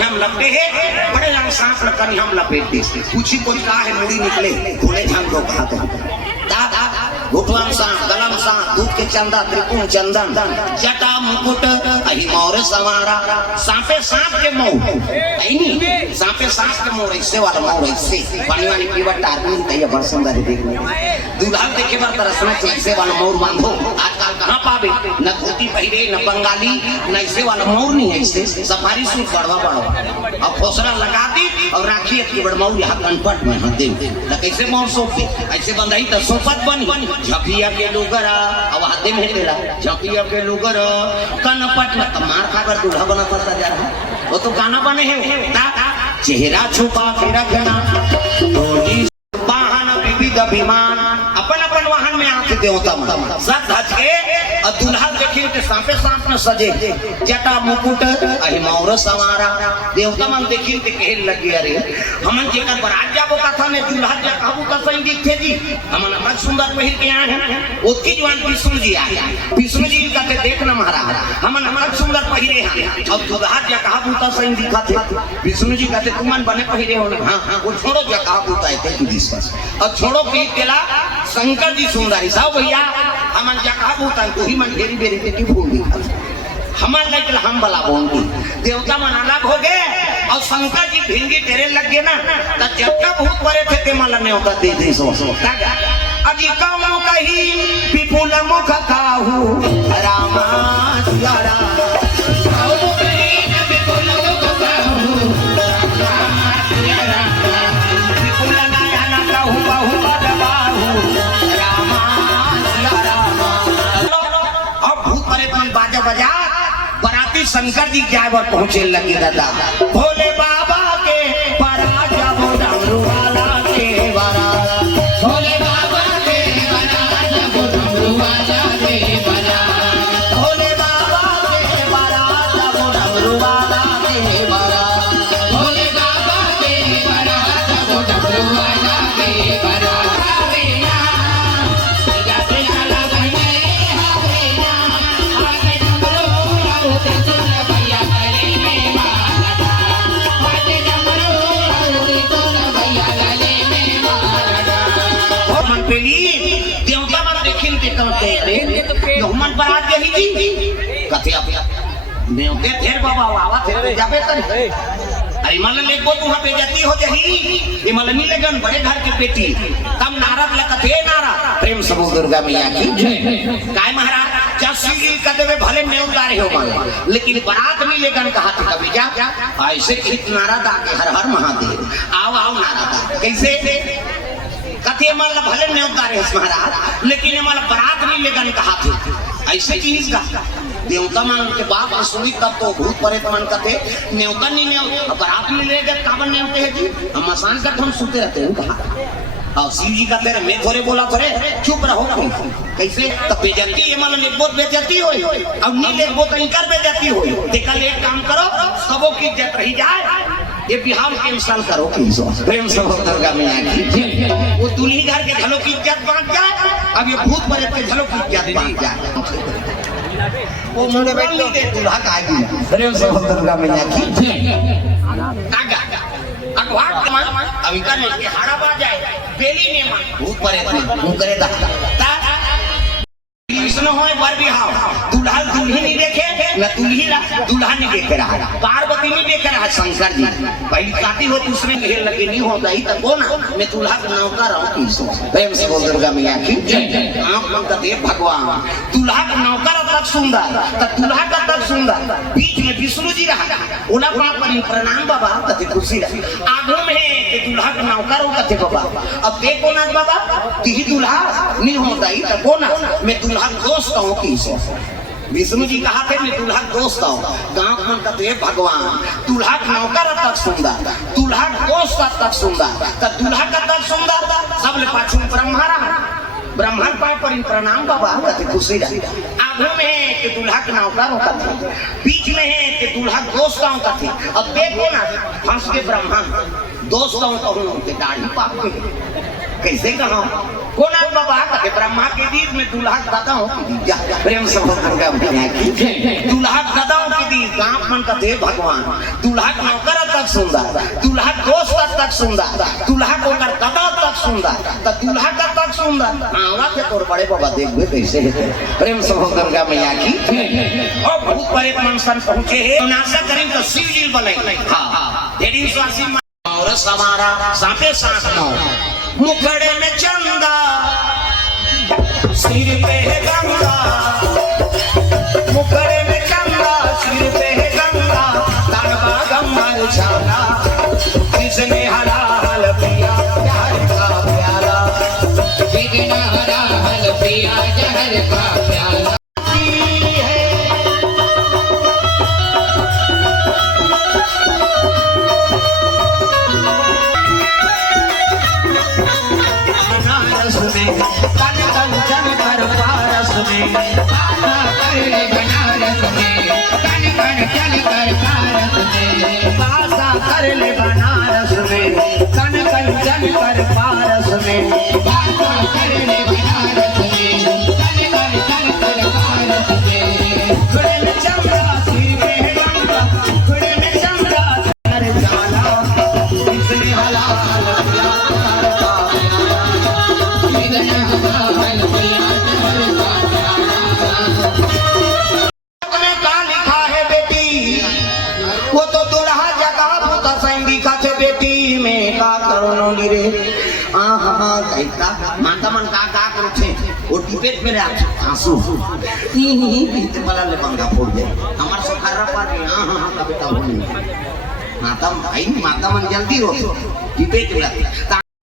हम लपटे हैं बड़े रंग सांस रखकर हम लपेटते कुछ ही कुछ कहा है मुड़ी निकले थोड़े हम लोग खाते दादा घुटवन सांस गलम सांस दूध के चंदा त्रिपुण चंदन जटा मुकुट अहि मोर सवारा सांपे सांप के मोह नहीं सांपे सांप के मोह ऐसे वाला मोह ऐसे पानी वाली की बट आदमी तय बरसंदर देखने दूल्हा देखे बार तरसना ऐसे वाला मोर बांधो आजकल कहां पावे न धोती पहिरे न बंगाली न ऐसे वाला मोर नहीं ऐसे सफारी सूट बड़वा अब खोसरा लगा दी और राखी की बड़माऊ यहाँ कनपट में हाथ दे कैसे मोर सोपी ऐसे बंधाई तो सोपत बनी झपिया के लुगरा अब हाथे में तेरा झपिया के लुगरा कनपट में मार खाकर दूल्हा बना फंसा जा रहा वो तो गाना बने हैं चेहरा छुपा के रखना वाहन विविध अभिमान अपन अपन वाहन में आते देवता सब धज के और दुल्हा देखी के सांपे सांप न सजे जटा मुकुट अहि मौर सवारा देवता मन देखी के कहे लगे अरे हमन जेकर बरात जाबो कथा ने दुल्हा जा काबू का सही दिखे जी हमन अलग सुंदर पहिर के आए हैं ओती जवान विष्णु जी आए विष्णु जी का के देख न महाराज हमन अलग सुंदर पहिरे हैं और दुल्हा जा काबू का सही दिखा थे विष्णु जी कहते तुमन बने पहिरे हो ना हां वो छोड़ो जा काबू का है तू विश्वास और छोड़ो की केला शंकर जी सुंदर साहब भैया हमन जा काबू का तू ही मन घेरी बेरी के भूल दिखा हमन नहीं हम बला बोंगी देवता मन अलग हो गए और शंकर जी भिंगी तेरे लग गए ना तो जब तक भूत परे थे ते माला ने होता दे दे सो अजी कामो कही विपुल मुख काहू रामा सिया राम कामो कही विपुल मुख काहू रामा सिया राम विपुल नयन काहू बाहु बदबाहू रामा सिया राम अब भूत परे मन बाजा बजा बराती शंकर जी क्या बार पहुंचे लगे दादा भोले बाबा के परा जाबो डमरू वाला के बरा भोले बाबा के परा जाबो डमरू वाला के बरा भोले बाबा के परा जाबो डमरू वाला के बरा भोले बाबा के परा जाबो डमरू वाला के बरा देवता मन देखिन के कहते रे मन बरात यही जी कथे आप देवते फेर बाबा आवा फेर जाबे करे अरे मन ले को तू पे जाती हो जही ये मन मिले गन बड़े घर के बेटी तब नारद ल कथे नारा प्रेम सबो दुर्गा मैया की काय महाराज जसी जी कदवे भले नेवदारे हो मान लेकिन बरात मिले गन कहा था कभी जा ऐसे कित नारद आके हर हर महादेव आओ आओ नारद कैसे कथे मन भले नहीं उतारे महाराज लेकिन मन बरात नहीं लेकर कहा थे ऐसे चीज का देवता मन के बाप सुनी तब तो भूत प्रेत मन कथे न्योता नहीं बरात नहीं ले जब काबन नहीं होते हैं जी हम मसान का हम सुते रहते हैं कहा और शिव जी का तेरे मैं थोड़े बोला थोड़े चुप रहो कैसे तब बेजती ये मन ले बहुत बेजती हो अब नहीं ले बहुत इंकर बेजती हो देखा ले एक काम करो सबों की इज्जत रही जाए ये बिहार के इंसान करो प्रेम से दुर्गा मैया की वो दूल्ही घर के घरों की इज्जत बांट जाए अब ये भूत प्रेत के घरों की इज्जत बांट जाए वो मुंडे बैठ लो दे दूल्हा का आएगी प्रेम से दुर्गा मैया की तागा अगवाट अभी का नहीं हाड़ा बा जाए बेली ने मान भूत प्रेत ने वो करे ता कृष्ण होए बर बिहाव दूल्हा दूल्ही नहीं देखे न दूल्हा नहीं देख रहा पार्वती नहीं देख रहा शंकर जी पहली शादी हो दूसरे घेर लगे नहीं होता ही तब वो ना मैं दूल्हा का नौकर रहूं प्रेम से बोल दुर्गा मैया की आंख मन का देव भगवान दूल्हा का नौकर तक सुंदर तब दूल्हा का तक सुंदर बीच में विष्णु जी रहा ओला पर प्रणाम बाबा कते खुशी रही आगू में के दूल्हा का नौकर हो कते बाबा अब देखो ना बाबा ती दूल्हा नहीं होता ही तब वो ना मैं दूल्हा दोस्त हूँ की विष्णु जी कहा थे मैं दूल्हा दोस्त हूँ गाँव मन कहते भगवान दूल्हा नौकर तक सुंदर दूल्हा दोस्त तक सुंदर तब दूल्हा का तक सुंदर सब ले पाछू ब्रह्मा रहा ब्राह्मण पाए पर प्रणाम बाबा कहते खुशी रही आगू में है कि दूल्हा का नौकर होता था बीच में है कि दूल्हा दोस्त होता था अब देखो ना फंस के ब्रह्मा दोस्त कहूँ के दाढ़ी पाप कैसे कहा कौन बाबा कहते ब्रह्मा के बीच में दूल्हा दादा हो प्रेम से दूल्हा दादा के बीच गाँव मन का दे भगवान दूल्हा नौकर तक सुंदर दूल्हा दोस्त तक सुंदर दूल्हा को दादा तक सुंदर तब दूल्हा का तक सुंदर आवा के तोर बड़े बाबा देखबे कैसे प्रेम से दुर्गा मैया की और भूत प्रेत मन सन पहुंचे है नाशा करें तो शिव जी बने हां ढेरी स्वासी और समारा साथे साथ मुखड़े में चंदा सिर पे है गंगा मुखड़े में चंदा सिर पे है गंगा तड़वा गंबर छाला किसने हरा हल पिया प्यार का प्याला किसने हरा हल पिया जहर का प्याला में एकता माता मन का करो छे ओ टिपेट में आंसू ही पीते वाला ले पंगा फोड़ दे हमार सो खर्रा पर हां हां का बेटा बोली माता मन जल्दी रो टिपेट में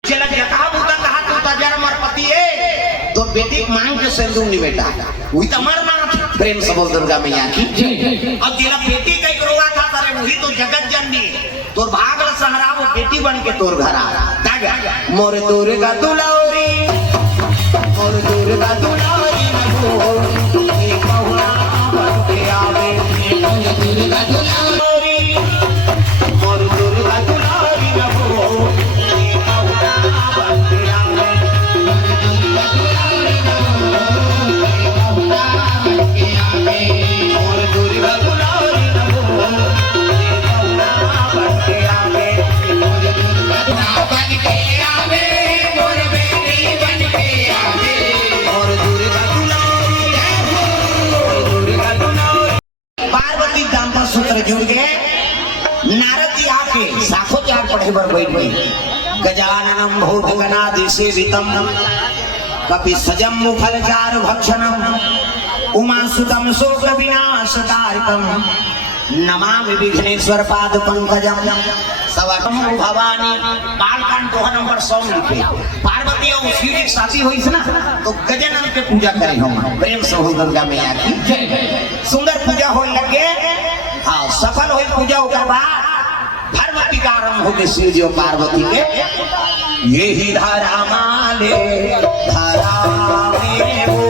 चला जता बुता कहा तो तजार मर पति है तो बेटी मांग के सिंदूर नहीं बेटा वही तो मरना प्रेम से बोल दुर्गा मैया की और तेरा बेटी कई रोवा था तारे वही तो जगत जननी तोर भागल सहरा वो बेटी बन के तोर घर आ दागा मोर दुर्गा दुलारी मोर दुर्गा दुलारी नगो एक बहुना बन के आवे मोर दुर्गा दुलारी मोर दुर्गा दुलारी नगो एक बहुना बन के आवे मोर दुर्गा दुलारी नगो एक बहुना बन के आवे मोर दुर्गा बन के आवे मोर बेटी बन के आवे मोर दुर्गा दुलारी मोर दुर्गा दुलारी पार्वती दाम पर सूत्र जुड़ गए नारद जी आके साखो चार पढ़े बर बैठ गई गजाननम भूतगणाधि सेवितम कपि सजम मुखल चार भक्षणम उमासुतम शोक विनाशकारिकम नमामि विघ्नेश्वर पाद पंकजम सवटम भवानी बालकांड 2 नंबर 100 लिखे पार्वती और शिव की शादी हुई थी ना तो गजानन के पूजा करे हम प्रेम से हो दुर्गा मैया की सुंदर पूजा होने लगे हाँ सफल हुई पूजा होकर बाद धर्मती का आरंभ हो गए शिव जी और पार्वती के यही धारा माले धारा में वो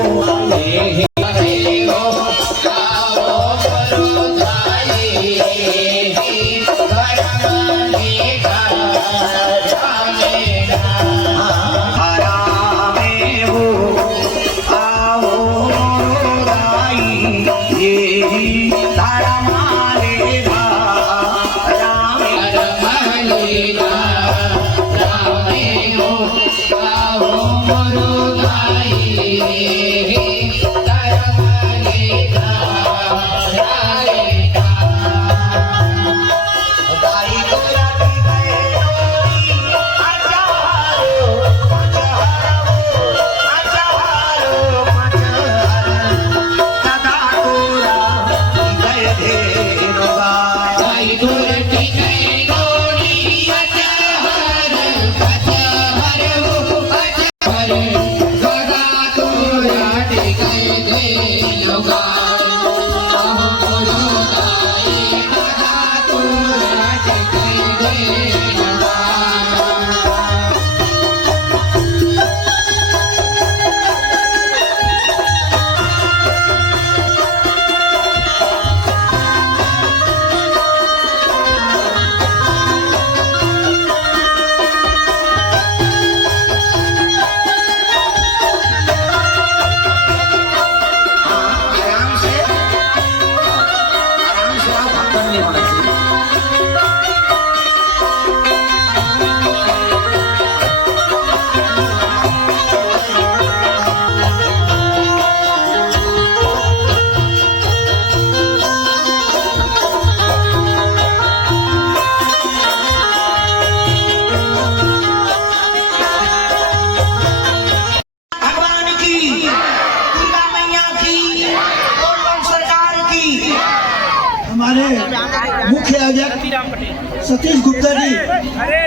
मुख्य आयोजक सतीश गुप्ता जी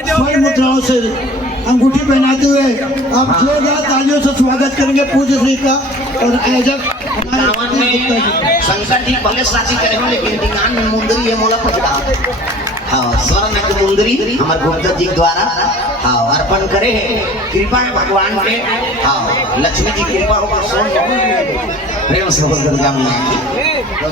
स्वर्ण मुद्राओं से अंगूठी पहनाते हुए आप जोरदार तालियों से स्वागत करेंगे पूज्य श्री का और आयोजक गाँव में शंकर जी भले शादी करे हो लेकिन दुकान में मुंदरी है मोला पचड़ा हाँ स्वर्ण की मुंदरी हमारे गुप्ता जी द्वारा हाँ अर्पण करे है कृपा है भगवान के हाँ लक्ष्मी जी कृपा होकर सोन प्रेम से दुर्गा मैया की